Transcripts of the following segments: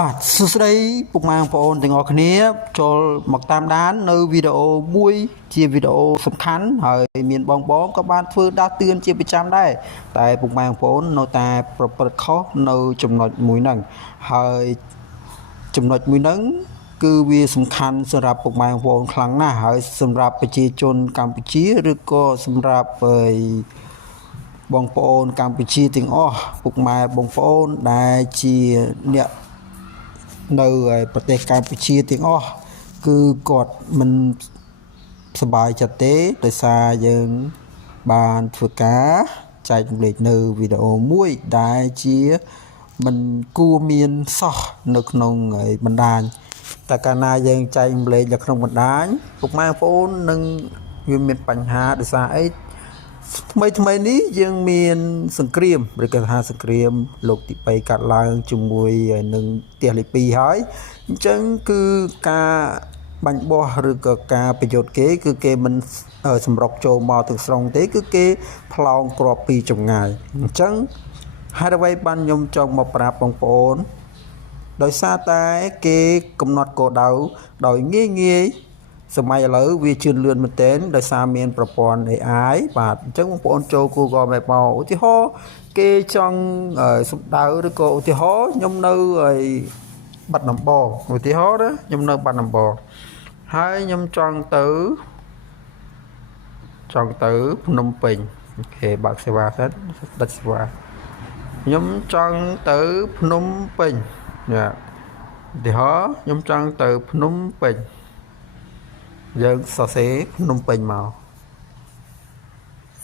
បាទសួស្តីពុកម៉ែបងប្អូនទាំងអស់គ្នាចូលមកតាមដាននៅវីដេអូមួយជាវីដេអូសំខាន់ហើយមានបងក៏បានធ្វើដាស់តឿនជាប្រចាំដែរតែពុកម៉ែបងប្អូននៅតែប្រព្រឹត្តខុសនៅចំណុចមួយហ្នឹងហើយចំណុចមួយហ្នឹងគឺវាសំខាន់សម្រាប់ពុកម៉ែបងប្អូនខ្លាំងណាស់ហើយសម្រាប់ប្រជាជនកម្ពុជាឬក៏សម្រាប់បងប្អូនកម្ពុជាទាំងអស់ពុកម៉ែបងប្អូនដែលជាអ្នកនៅប្រទេសកម្ពុជាទាំងអស់គឺគាត់មិនសប្បាយចិត្តទេដោយសារយើងបានធ្វើការចែករំលែកនៅវីដេអូមួយដែលជាមិនគួរមានសោះនៅក្នុងបណ្ដាញតែកាលណាយើងចែករំលែកនៅក្នុងបណ្ដាញពុកម៉ែបងប្អូននឹងវាមានបញ្ហាដោយសារអីថ្មីនេះយើងមានសង្គ្រាមឬក៏ថាសង្គ្រាមលោកទី2កាត់ឡើងជាមួយនឹងផ្ទះលេខ2ហើយអញ្ចឹងគឺការបាញ់បោះឬក៏ការប្រយុទ្ធគេគឺគេមិនសម្រុកចូលមកទាំងស្រុងទេគឺគេផ្លោងគ្រាប់ពីចម្ងាយអញ្ចឹងហេតុអ្វីបានខ្ញុំចង់មកប្រាប់បងប្អូនដោយសារតែគេកំណត់គោលដៅដោយងាយសម័យឥឡូវវាជឿនលឿនមែនទែនដោយសារមានប្រព័ន្ធ AI បាទអញ្ចឹងបងប្អូនចូល Google Map មកឧទាហរណ៍គេចង់សម្ដៅឬក៏ឧទាហរណ៍ខ្ញុំនៅបាត់ដំបងឧទាហរណ៍ណាខ្ញុំនៅបាត់ដំបងហើយខ្ញុំចង់ទៅភ្នំពេញអូខេបើកសេវាសិនដាច់សេវាខ្ញុំចង់ទៅភ្នំពេញយ៉ាឧទាហរណ៍ខ្ញុំចង់ទៅភ្នំពេញយើងសរសេរភ្នំពេញមក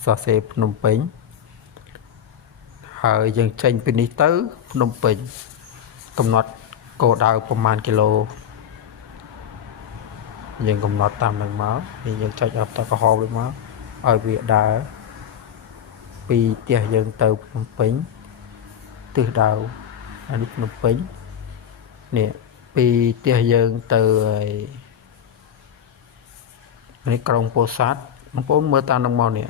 សរសេរភ្នំពេញហើយយើងចេញពីនេះទៅភ្នំពេញកំណត់គោលដៅប្រមាណគីឡូយើងកំណត់តាមនឹងមកយើងចុចអបតក្រហមវិញមកឲ្យវាដើរពីផ្ទះយើងទៅភ្នំពេញទិសដៅអានេះភ្នំពេញនេះពីផ្ទះយើងទៅនេះក្រុងពោធិ៍សាត់បងប្អូនមើលតាមនឹងមកនេះ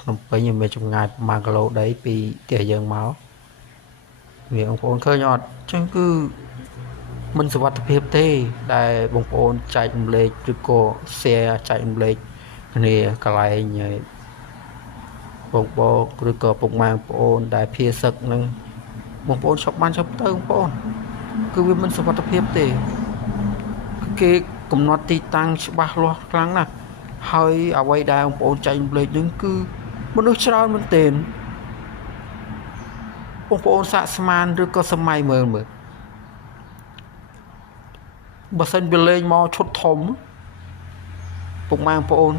ភ្នំពេញមានចម្ងាយប្រហែលគីឡូដីពីផ្ទះយើងមកវាបងប្អូនឃើញអត់អញ្ចឹងគឺមិនសុវត្ថិភាពទេដែលបងប្អូនចែករំលែកឬក៏ share ចែករំលែកគ្នាកន្លែងបងប្អូនឬក៏ពុកម៉ែបងប្អូនដែលភាសឹកនឹងបងប្អូនឈប់ទៅបងប្អូនគឺវាមិនសុវត្ថិភាពទេគេកំណត់ទីតាំងច្បាស់លាស់ខ្លាំងណាស់ហើយអ្វីដែលបងប្អូនចែករំលែកនឹងគឺមនុស្សច្រើនមែនទែនបងប្អូនសាកស្មានឬក៏សម័យមើលបើសិនវាលេងមកឈុតធំពុកម៉ែបងប្អូន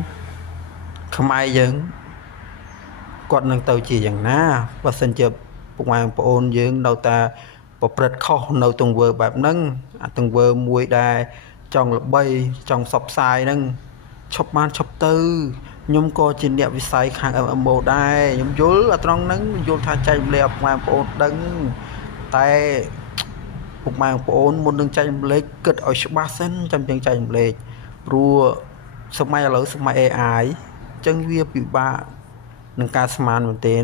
ខ្មែរយើងគាត់នឹងទៅជាយ៉ាងណាបើសិនជាពុកម៉ែបងប្អូនយើងនៅតែប្រព្រឹត្តខុសនៅទង្វើបែបហ្នឹងអាទង្វើមួយដែលចង់ល្បីចង់ផ្សព្វផ្សាយហ្នឹងឈប់ទៅខ្ញុំក៏ជាអ្នកវិស័យខាង MMO ដែរខ្ញុំយល់អាត្រង់ហ្នឹងយល់ថាចែករំលែកពុកម៉ែបងប្អូនដឹងតែពុកម៉ែបងប្អូនមុននឹងចែករំលែកគិតឲ្យច្បាស់សិនចាំយើងចែករំលែកព្រោះសម័យឥឡូវសម័យ AI អញ្ចឹងវាពិបាកនឹងការស្មានមែនទែន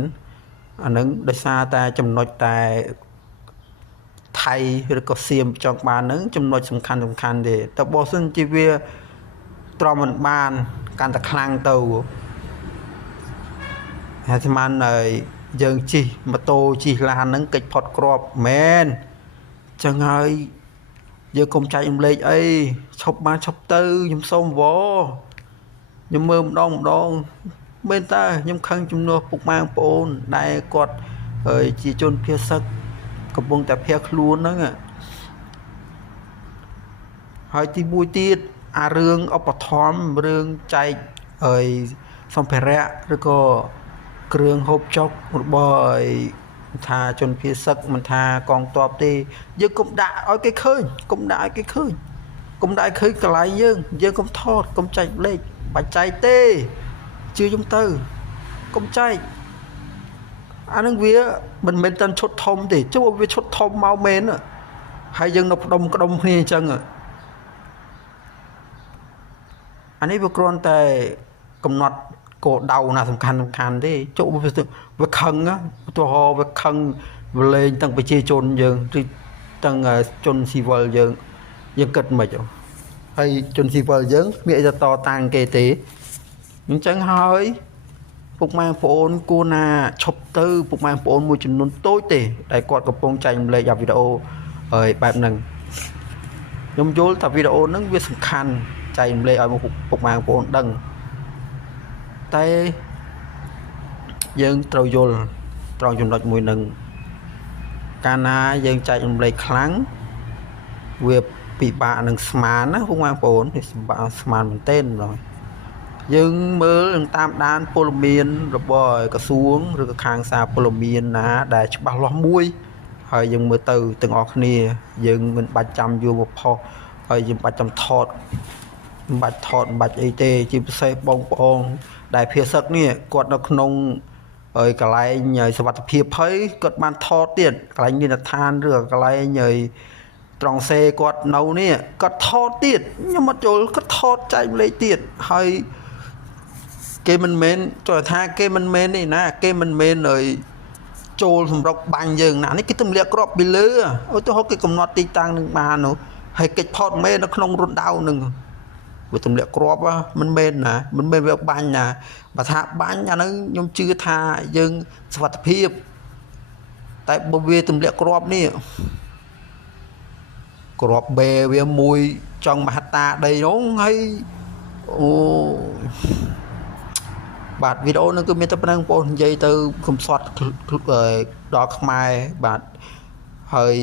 អាហ្នឹងដោយសារតែចំណុចតែថៃឬក៏សៀមចង់បានហ្នឹងចំណុចសំខាន់ទេតែបើសិនជាវាទ្រាំមិនបានកាន់តែខ្លាំងទៅហើយស្មានហើយយើងជិះម៉ូតូជិះឡានហ្នឹងកិច្ចផុតគ្រាប់មែនអញ្ចឹងហើយយើងកុំចែករំលែកអីឈប់ទៅខ្ញុំសូមវខ្ញុំមើលម្ដងមែនតើខ្ញុំខឹងជំនួសពុកម៉ែបងប្អូនដែលគាត់ជាជនភាសឹកកំពុងតែភ័យខ្លួនហ្នឹងហើយទីមួយទៀតអារឿងឧបត្ថម្ភរឿងចែកសម្ភារៈឬក៏គ្រឿងហូបចុករបស់ថាជនភាសឹកមិនថាកងទ័ពទេយើងកុំដាក់ឲ្យគេឃើញកុំដាក់ឲ្យឃើញកន្លែងយើងកុំថតកុំចែកលេខបាច់ចែកទេជឿខ្ញុំទៅកុំចែកអានឹងវាមិនមែនតែឈុតធំទេចុះវាឈុតធំមកមែនហើយយើងនៅផ្ដុំគ្នាអញ្ចឹងអានេះវាគ្រាន់តែកំណត់គោលដៅណាសំខាន់ទេចុះវាខឹងឧទាហរណ៍វាខឹងវាលេងទាំងប្រជាជនយើងឬ ទាំងជនស៊ីវិលយើងគិតមិនហ៎ហើយជនស៊ីវិលយើងមានអីទៅតតាំងគេទេអញ្ចឹងហើយពុកម៉ែបងប្អូនគួរណាឈប់ទៅពុកម៉ែបងប្អូនមួយចំនួនតូចទេដែលគាត់កំពុងចែកម្លែកអាវីដេអូហើយបែបហ្នឹងខ្ញុំយល់ថាវីដេអូហ្នឹងវាសំខាន់ចែកម្លែកឲ្យពុកម៉ែបងប្អូនដឹងតែយើងត្រូវយល់ត្រង់ចំណុចមួយហ្នឹងកាលណាយើងចែករំលែកខ្លាំងវាពិបាកនឹងស្មានណាពុកម៉ែបងប្អូនវាពិបាកស្មានមែនទែនម្ល៉េះយើងមើលនឹងតាមដានពលមានរបស់ក្រសួងឬក៏ខាងសារពលមានណាដែលច្បាស់លាស់មួយហើយយើងមើលទៅទាំងអស់គ្នាយើងមិនបាច់ចាំយូរមកផុសហើយយើងបាច់ចាំថតមិនបាច់ថតមិនបាច់អីទេជាពិសេសបងប្អូនដែលភាសឹកនេះគាត់នៅក្នុងហើយកន្លែងសុវត្ថិភាពហើយគាត់បានថតទៀតកន្លែងមានឋានឬកន្លែងត្រង់សេគាត់នៅនេះគាត់ថតទៀតខ្ញុំអត់យល់គាត់ថតចែកម្លែកទៀតហើយគេមិនមែនចូលថាគេមិនមែននេះណាគេមិនមែនចូលសម្រុកបាញ់យើងណានេះគេទម្លាក់គ្រាប់ពីលើឧទាហរណ៍គេកំណត់ទីតាំងនឹងបាននោះហើយកិច្ចផតមែននៅក្នុងរណ្ដៅនឹងវាទម្លាក់គ្រាប់មិនមែនណាមិនមែនវាបាញ់ណាបើថាបាញ់អាហ្នឹងខ្ញុំជឿថាយើងសុវត្ថិភាពតែបើវាទម្លាក់គ្រាប់នេះគ្រាប់បេវាមួយចង់មហត្តាដីនោះហើយអូបាទវីដេអូនឹងគឺមានតែប៉ុណ្្នឹងបងប្អូននិយាយទៅកំសត់ដល់ខ្មែរបាទហើយ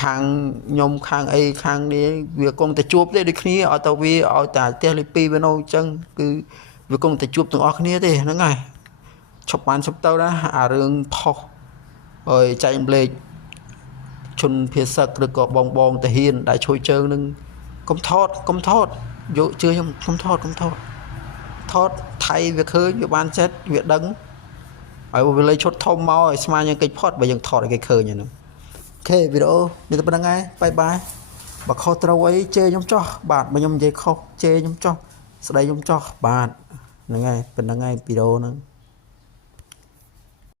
ខាងខ្ញុំខាងអីខាងនេះវាគង់តែជួបទេដូចគ្នាឲ្យតែវាឲ្យតែផ្ទះលេខ2វានៅអញ្ចឹងគឺវាគង់តែជួបទាំងអស់គ្នាទេហ្នឹងហើយឈប់បានឈប់ទៅណាអារឿងផុសហើយចែកម្លែកជនភាសឹកឬក៏បងតាហ៊ានដែលជួយជើងនឹងកុំថតយកជឿខ្ញុំកុំថតថតថៃវាឃើញវាបានចិត្តវាដឹងហើយវាលេខឈុតធំមកឲ្យស្មានយ៉ាងកិច្ចផុតបើយើងថតឲ្យគេឃើញហ្នឹងអូខេវីដេអូនេះតែប៉ុណ្្នឹងហើយបាយបើខុសត្រូវអីជេរខ្ញុំចោះបាទបើខ្ញុំនិយាយខុសជេរខ្ញុំចោះស្ដីខ្ញុំចោះបាទហ្នឹងហើយប៉ុណ្្នឹងហើយវីដេអូហ្នឹង